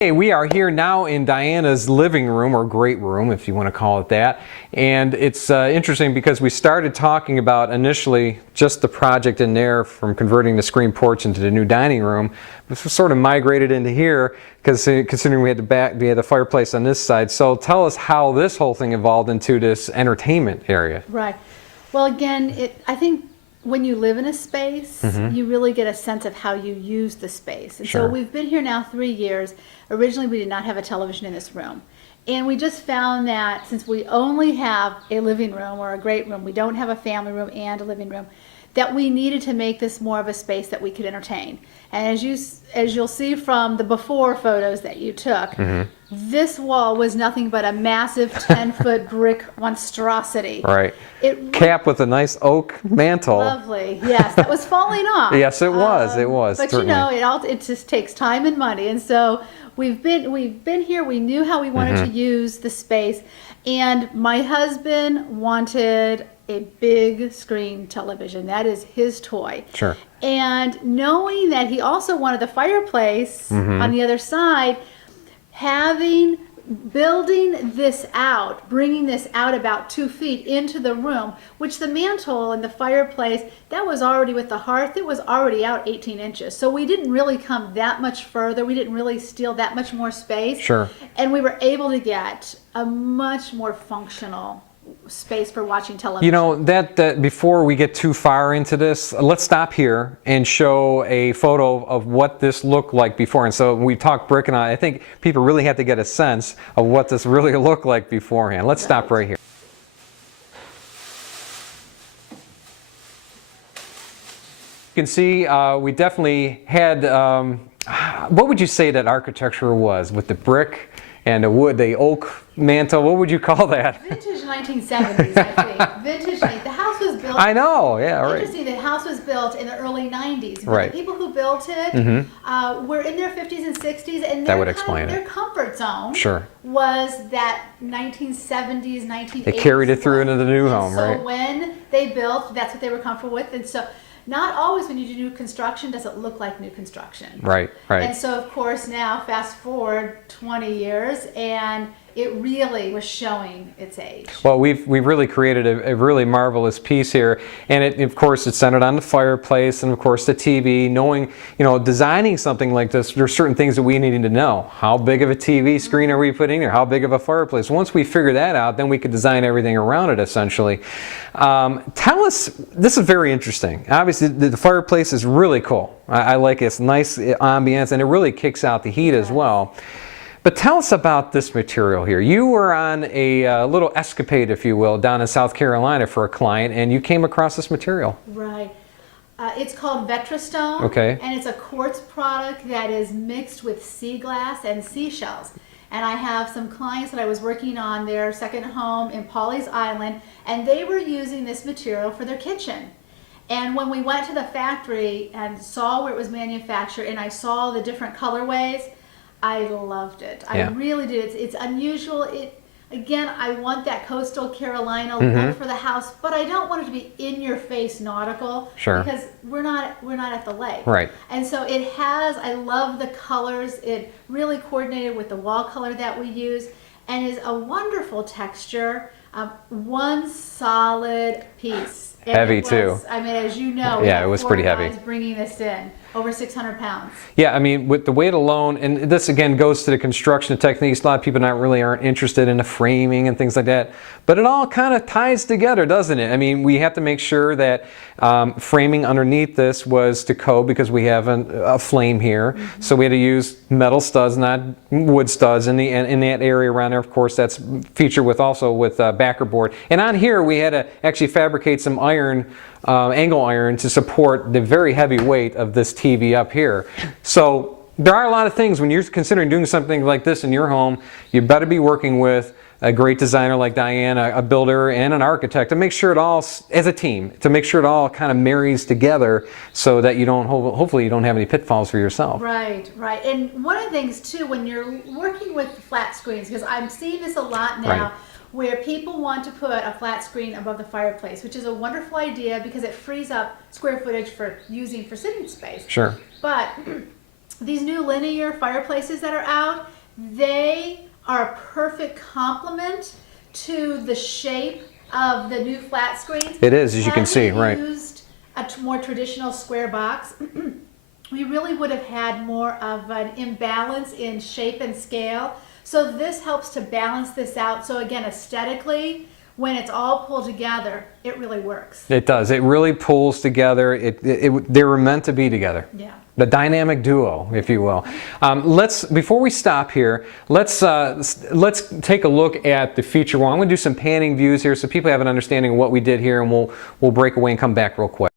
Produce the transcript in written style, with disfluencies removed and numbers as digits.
Hey, we are here now in Diana's living room, or great room if you want to call it that, and it's interesting because we started talking about initially just the project in there from converting the screen porch into the new dining room. This was sort of migrated into here because considering we had the fireplace on this side. So tell us how this whole thing evolved into this entertainment area. Right. Well, again, I think when you live in a space, you really get a sense of how you use the space. And Sure. so we've been here now 3 years. Originally, we did not have a television in this room. And we just found that since we only have a living room or a great room, we don't have a family room and a living room, that we needed to make this more of a space that we could entertain. And as you'll see from the before photos that you took, this wall was nothing but a massive 10-foot brick monstrosity. Right. Capped with a nice oak mantle. Lovely. Yes, that was falling off. Yes, it was. It was. But certainly. you know, it just takes time and money, and so we've been here. We knew how we wanted to use the space, and my husband wanted a big screen television. That is his toy. Sure. And knowing that he also wanted the fireplace on the other side, building this out, bringing this out about 2 feet into the room, which the mantle and the fireplace, that was already with the hearth, it was already out 18 inches. So we didn't really come that much further. We didn't really steal that much more space. Sure. And we were able to get a much more functional space for watching television. You know, that before we get too far into this, let's stop here and show a photo of what this looked like before. And so we talked brick, and I think people really have to get a sense of what this really looked like beforehand. Let's stop right here. You can see we definitely had, what would you say that architecture was with the brick and the wood, the oak mantle? What would you call that? Vintage 1970s, I think. Vintage. The house was built. I know. Yeah. Right. Interesting. The house was built in the early 90s. But Right. the people who built it were in their 50s and 60s, and That would explain their it. comfort zone Sure. was that 1970s, 1980s. They carried it through look. into the new And home, so right? when they built, that's what they were comfortable with, and so. Not always when you do new construction does it look like new construction. Right. Right. And so, of course, now fast forward 20 years, and it really was showing its age. Well, we've really created a really marvelous piece here, and of course it's centered on the fireplace and of course the TV. Knowing, you know, designing something like this, there's certain things that we needed to know. How big of a TV screen are we putting there? How big of a fireplace? Once we figure that out, then we could design everything around it essentially. Tell us, this is very interesting. Obviously the fireplace is really cool. I like its nice ambience, and it really kicks out the heat as well. But tell us about this material here. You were on a little escapade, if you will, down in South Carolina for a client, and you came across this material. Right. It's called Vetrastone. Okay. And it's a quartz product that is mixed with sea glass and seashells. And I have some clients that I was working on their second home in Pawleys Island, and they were using this material for their kitchen. And when we went to the factory and saw where it was manufactured, and I saw the different colorways, I loved it. I really did. It's unusual. Again, I want that coastal Carolina look for the house, but I don't want it to be in your face nautical. Sure. Because we're not at the lake. Right. And so it has, I love the colors. It really coordinated with the wall color that we use, and is a wonderful texture. One solid piece. And Heavy it was, too. I mean, as you know, Yeah, it was pretty heavy. Bringing this in, over 600 pounds. Yeah, I mean, with the weight alone, and this again goes to the construction techniques. A lot of people aren't interested in the framing and things like that, but it all kind of ties together, doesn't it? I mean, we have to make sure that framing underneath this was to code because we have a flame here, so we had to use metal studs, not wood studs, in that area around there. Of course, that's featured with backer board, and on here we had to actually fabricate some iron. Angle iron to support the very heavy weight of this TV up here. So there are a lot of things when you're considering doing something like this in your home. You better be working with a great designer like Diana, a builder and an architect, to make sure it all, as a team, to make sure it all kind of marries together so that you don't, hopefully you don't have any pitfalls for yourself. Right, right. And one of the things too, when you're working with flat screens, because I'm seeing this a lot now, Right. where people want to put a flat screen above the fireplace, which is a wonderful idea because it frees up square footage for using for sitting space. Sure. But these new linear fireplaces that are out, they are a perfect complement to the shape of the new flat screens. It is, as you can see, Had we right. used a more traditional square box, we really would have had more of an imbalance in shape and scale. So this helps to balance this out. So again, aesthetically, when it's all pulled together, it really works. It does. It really pulls together. They were meant to be together. Yeah. The dynamic duo, if you will. Before we stop here, let's take a look at the feature wall. I'm going to do some panning views here so people have an understanding of what we did here, and we'll break away and come back real quick.